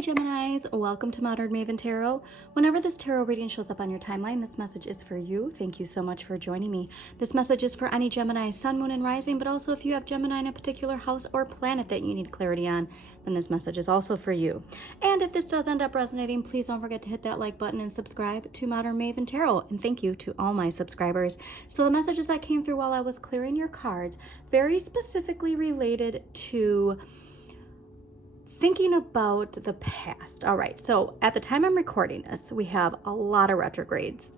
Hi Geminis, welcome to Modern Maven Tarot. Whenever this tarot reading shows up on your timeline, this message is for you. Thank you so much for joining me. This message is for any Gemini, Sun, Moon, and Rising, but also if you have Gemini in a particular house or planet that you need clarity on, then this message is also for you. And if this does end up resonating, please don't forget to hit that like button and subscribe to Modern Maven Tarot. And thank you to all my subscribers. So the messages that came through while I was clearing your cards, very specifically related to thinking about the past. All right, so at the time I'm recording this, we have a lot of retrogrades.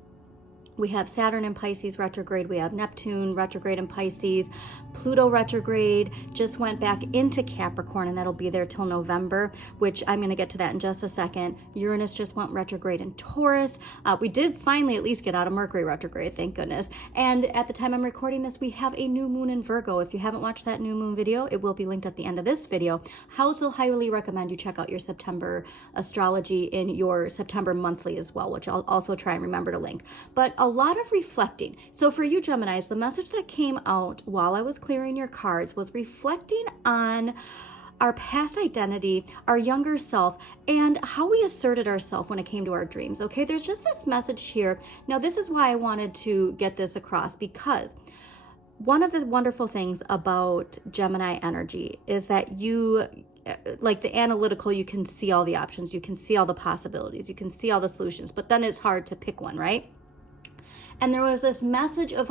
We have Saturn in Pisces retrograde. We have Neptune retrograde in Pisces. Pluto retrograde just went back into Capricorn, and that'll be there till November, which I'm going to get to that in just a second. Uranus just went retrograde in Taurus. We did finally at least get out of Mercury retrograde, thank goodness. And at the time I'm recording this, we have a new moon in Virgo. If you haven't watched that new moon video, it will be linked at the end of this video. I also highly recommend you check out your September astrology in your September monthly as well, which I'll also try and remember to link. But a lot of reflecting. So for you Geminis, the message that came out while I was clearing your cards was reflecting on our past identity, our younger self, and how we asserted ourselves when it came to our dreams. Okay, there's just this message here. Now, this is why I wanted to get this across, because one of the wonderful things about Gemini energy is that you, like the analytical, you can see all the options, you can see all the possibilities, you can see all the solutions, but then it's hard to pick one, right? And there was this message of,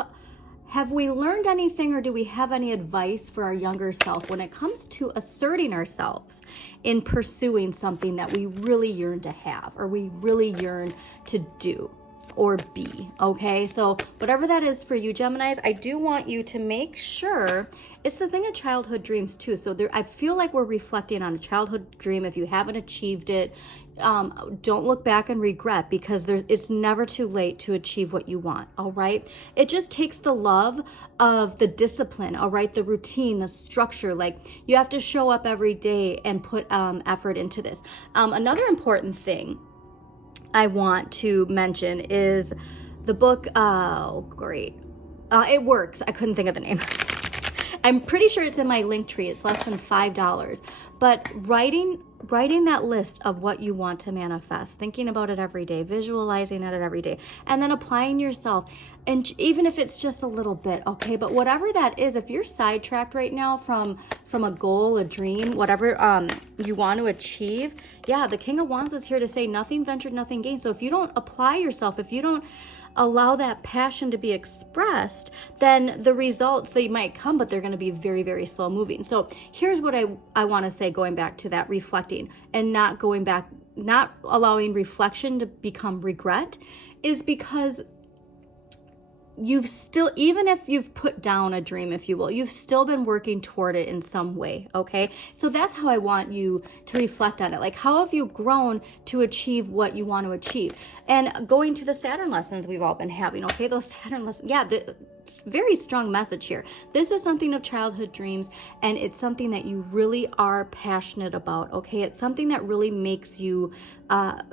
have we learned anything, or do we have any advice for our younger self when it comes to asserting ourselves in pursuing something that we really yearn to have, or we really yearn to do or be? Okay, so whatever that is for you Geminis, I do want you to make sure it's the thing of childhood dreams too. So there, I feel like we're reflecting on a childhood dream. If you haven't achieved it, don't look back and regret, because it's never too late to achieve what you want. All right, it just takes the love of the discipline, all right, the routine, the structure. Like, you have to show up every day and put effort into this. Another important thing I want to mention is the book, oh great, It Works. I couldn't think of the name. I'm pretty sure it's in my link tree. It's less than $5. But writing that list of what you want to manifest, thinking about it every day, visualizing it every day, and then applying yourself, and even if it's just a little bit, okay? But whatever that is, if you're sidetracked right now from a goal, a dream, whatever you want to achieve, yeah, the King of Wands is here to say nothing ventured, nothing gained. So if you don't apply yourself, if you don't allow that passion to be expressed, then the results, they might come, but they're going to be very, very slow moving. So here's what I want to say, going back to that reflecting and not going back, not allowing reflection to become regret, is because you've still, even if you've put down a dream, if you will, you've still been working toward it in some way, okay? So that's how I want you to reflect on it. Like, how have you grown to achieve what you want to achieve? And going to the Saturn lessons we've all been having, okay? Those Saturn lessons, yeah, very strong message here. This is something of childhood dreams, and it's something that you really are passionate about, okay? It's something that really makes you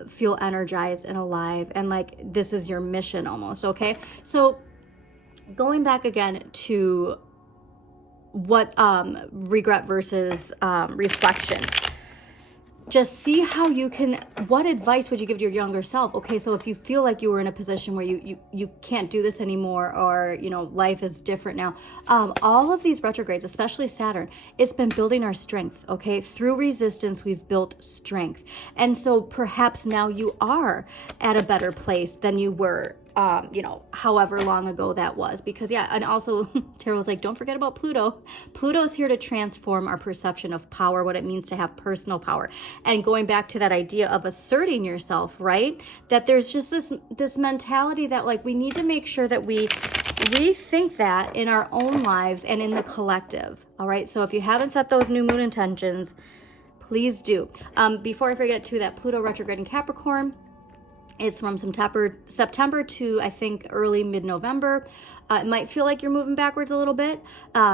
feel energized and alive, and like this is your mission almost, okay? So going back again to what regret versus reflection, just see how you can, what advice would you give to your younger self? Okay, so if you feel like you were in a position where you can't do this anymore, or you know, life is different now, all of these retrogrades, especially Saturn, it's been building our strength, okay? Through resistance, we've built strength. And so perhaps now you are at a better place than you were, you know, however long ago that was. Because yeah, and also Tarot's like, don't forget about Pluto. Pluto's here to transform our perception of power, what it means to have personal power. And going back to that idea of asserting yourself, right? That there's just this mentality that like, we need to make sure that we rethink that in our own lives and in the collective. All right, so if you haven't set those new moon intentions, please do. Before I forget to, that Pluto retrograde in Capricorn, it's from September to, I think, early mid-November. It might feel like you're moving backwards a little bit.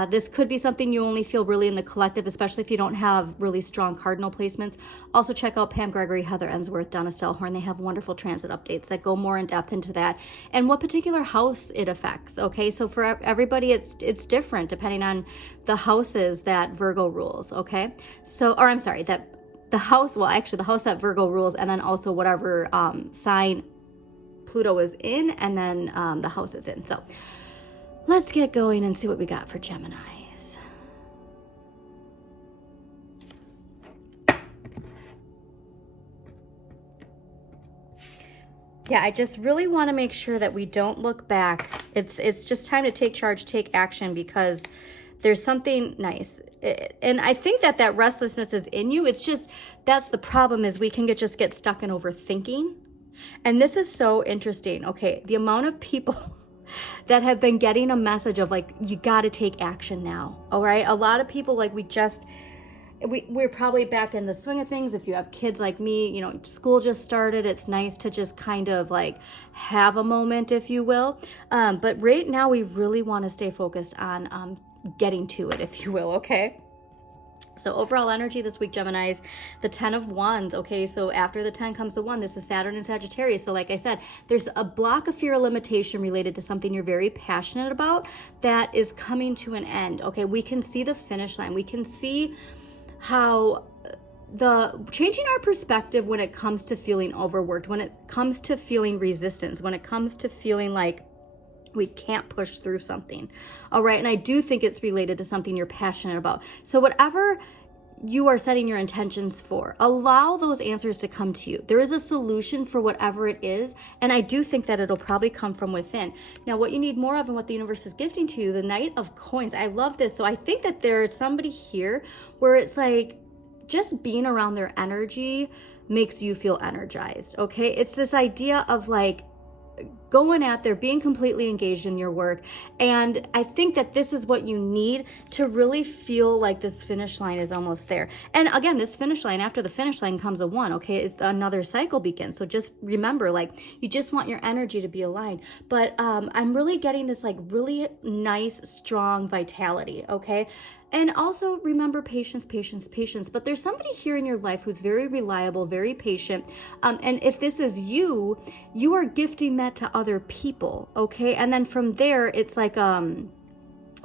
This could be something you only feel really in the collective, especially if you don't have really strong cardinal placements. Also check out Pam Gregory, Heather Ensworth, Donna Stellhorn. They have wonderful transit updates that go more in depth into that and what particular house it affects. Okay, so for everybody, it's different depending on the houses that Virgo rules. Okay, so, or I'm sorry, that the house, well, actually the house that Virgo rules, and then also whatever sign Pluto is in, and then the house is in. So let's get going and see what we got for Geminis. Yeah, I just really want to make sure that we don't look back. It's just time to take charge, take action, because there's something nice. And I think that restlessness is in you. It's just, that's the problem, is we can just get stuck in overthinking. And this is so interesting. Okay, the amount of people that have been getting a message of like, you got to take action now. All right, a lot of people, like, we're probably back in the swing of things. If you have kids like me, you know, school just started. It's nice to just kind of like have a moment, if you will. But right now we really want to stay focused on getting to it, if you will. Okay. So overall energy this week, Geminis, the 10 of Wands. Okay, so after the 10 comes the 1. This is Saturn and Sagittarius. So like I said, there's a block of fear or limitation related to something you're very passionate about that is coming to an end. Okay, we can see the finish line. We can see how the changing our perspective when it comes to feeling overworked, when it comes to feeling resistance, when it comes to feeling like we can't push through something. All right. And I do think it's related to something you're passionate about. So whatever you are setting your intentions for, allow those answers to come to you. There is a solution for whatever it is. And I do think that it'll probably come from within. Now, what you need more of and what the universe is gifting to you, the Knight of Coins. I love this. So I think that there's somebody here where it's like just being around their energy makes you feel energized. Okay. It's this idea of like going out there, being completely engaged in your work. And I think that this is what you need to really feel like this finish line is almost there. And again, this finish line, after the finish line comes a 1, okay? It's another cycle begins. So just remember, like, you just want your energy to be aligned. But I'm really getting this like really nice, strong vitality, okay? And also remember patience, patience, patience. But there's somebody here in your life who's very reliable, very patient. And if this is you, you are gifting that to other people, okay? And then from there, it's like a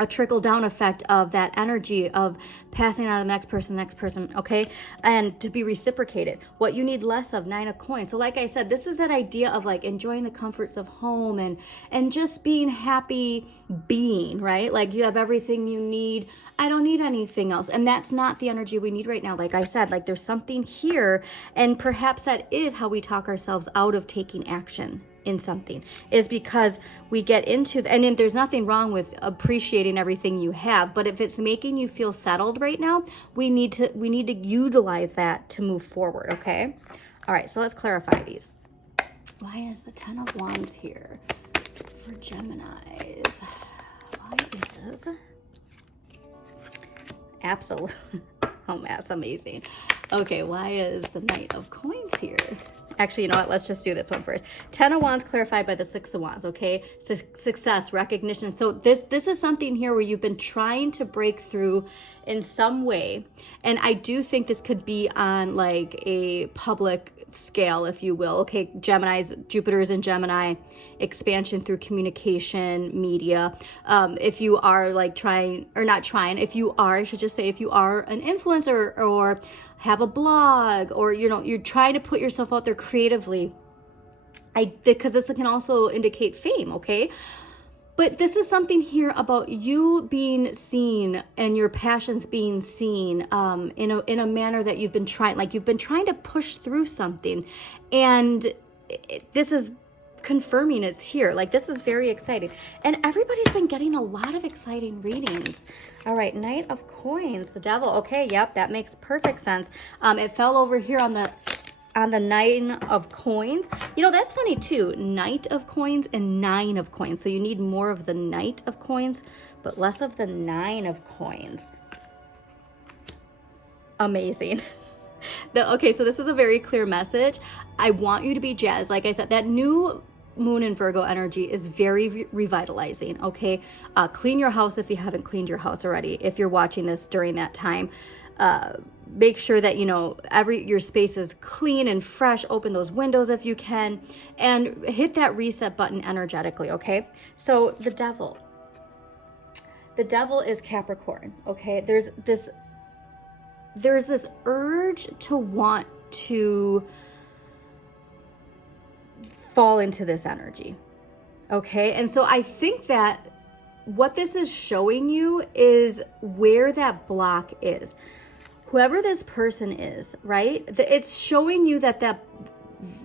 trickle down effect of that energy of passing on to the next person, okay? And to be reciprocated. What you need less of, 9 of Coins. So like I said, this is that idea of like enjoying the comforts of home and just being happy being, right? Like you have everything you need. I don't need anything else. And that's not the energy we need right now. Like I said, like there's something here, and perhaps that is how we talk ourselves out of taking action in something, is because we get into and then there's nothing wrong with appreciating everything you have, but if it's making you feel settled right now, we need to utilize that to move forward. Okay, all right, so let's clarify these. Why is the 10 of Wands here for Geminis? Why is absolutely oh, that's amazing. Okay, why is the Knight of Coins here? Actually, you know what? Let's just do this one first. 10 of Wands clarified by the 6 of Wands, okay? Success, recognition. So this is something here where you've been trying to break through in some way. And I do think this could be on like a public scale, if you will. Okay, Gemini's, Jupiter is in Gemini, expansion through communication, media. If you are like trying, or not trying, if you are, I should just say, if you are an influencer or have a blog, or you know, you're trying to put yourself out there creatively, because this can also indicate fame, okay? But this is something here about you being seen and your passions being seen in a manner that you've been trying, like you've been trying to push through something, and this is confirming it's here. Like this is very exciting, and everybody's been getting a lot of exciting readings. All right, Knight of Coins, the Devil. Okay, yep, that makes perfect sense. It fell over here on the 9 of Coins. You know, that's funny too. Knight of Coins and 9 of Coins. So you need more of the Knight of Coins, but less of the 9 of Coins. Amazing. Okay, so this is a very clear message. I want you to be jazzed. Like I said, that new moon in Virgo energy is very revitalizing, okay? Clean your house if you haven't cleaned your house already. If you're watching this during that time, make sure that, you know, your space is clean and fresh. Open those windows if you can, and hit that reset button energetically, okay? So the Devil is Capricorn, okay? There's there's this urge to want to fall into this energy. Okay. And so I think that what this is showing you is where that block is. Whoever this person is, right? It's showing you that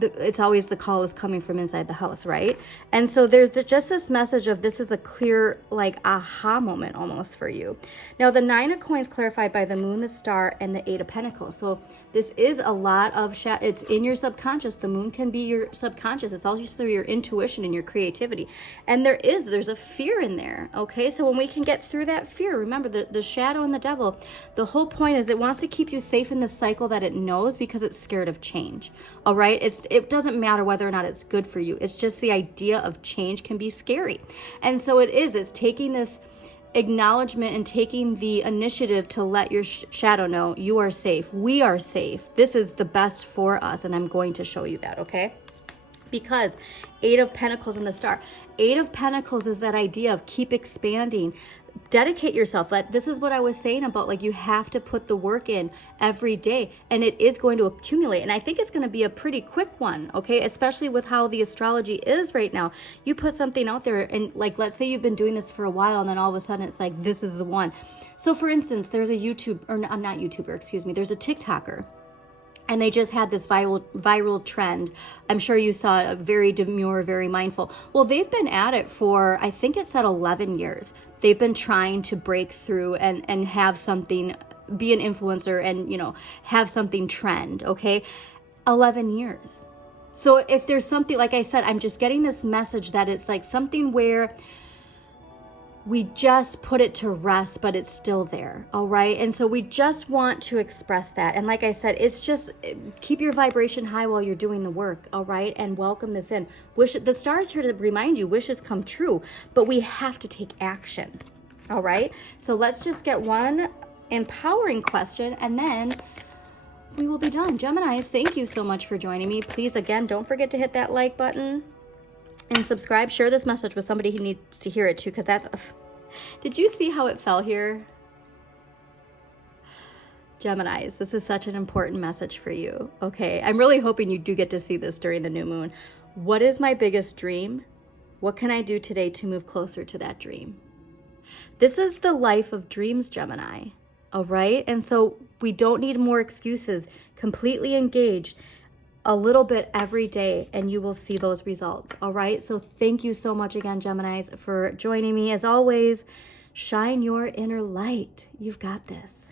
it's always the call is coming from inside the house, right? And so there's just this message of this is a clear, like, aha moment almost for you. Now, the 9 of coins clarified by the moon, the star, and the 8 of pentacles. So this is a lot of it's in your subconscious. The moon can be your subconscious. It's also your intuition and your creativity. And there's a fear in there, okay? So when we can get through that fear, remember the shadow and the devil, the whole point is it wants to keep you safe in the cycle that it knows because it's scared of change, all right? It doesn't matter whether or not it's good for you. It's just the idea of change can be scary. And so it's taking this acknowledgement and taking the initiative to let your shadow know you are safe. We are safe. This is the best for us. And I'm going to show you that, okay? Because 8 of Pentacles and the star. 8 of Pentacles is that idea of keep expanding. Dedicate yourself. This is what I was saying about, like, you have to put the work in every day, and it is going to accumulate. And I think it's going to be a pretty quick one, okay? Especially with how the astrology is right now. You put something out there, and, like, let's say you've been doing this for a while, and then all of a sudden it's like, this is the one. So for instance, there's a there's a TikToker. And they just had this viral trend. I'm sure you saw it, very demure, very mindful. Well, they've been at it for, I think it said 11 years. They've been trying to break through and have something, be an influencer and, have something trend, okay? 11 years. So if there's something, like I said, I'm just getting this message that it's like something where we just put it to rest, but it's still there, all right? And so we just want to express that. And like I said, it's just keep your vibration high while you're doing the work, all right? And welcome this in. The stars here to remind you, wishes come true, but we have to take action, all right? So let's just get one empowering question, and then we will be done. Geminis, thank you so much for joining me. Please, again, don't forget to hit that like button and subscribe. Share this message with somebody who needs to hear it too, because that's... Did you see how it fell here? Geminis, this is such an important message for you, okay? I'm really hoping you do get to see this during the new moon. What is my biggest dream? What can I do today to move closer to that dream? This is the life of dreams, Gemini, all right? And so we don't need more excuses. Completely engaged a little bit every day, and you will see those results, all right? So thank you so much again, Geminis, for joining me. As always, shine your inner light. You've got this.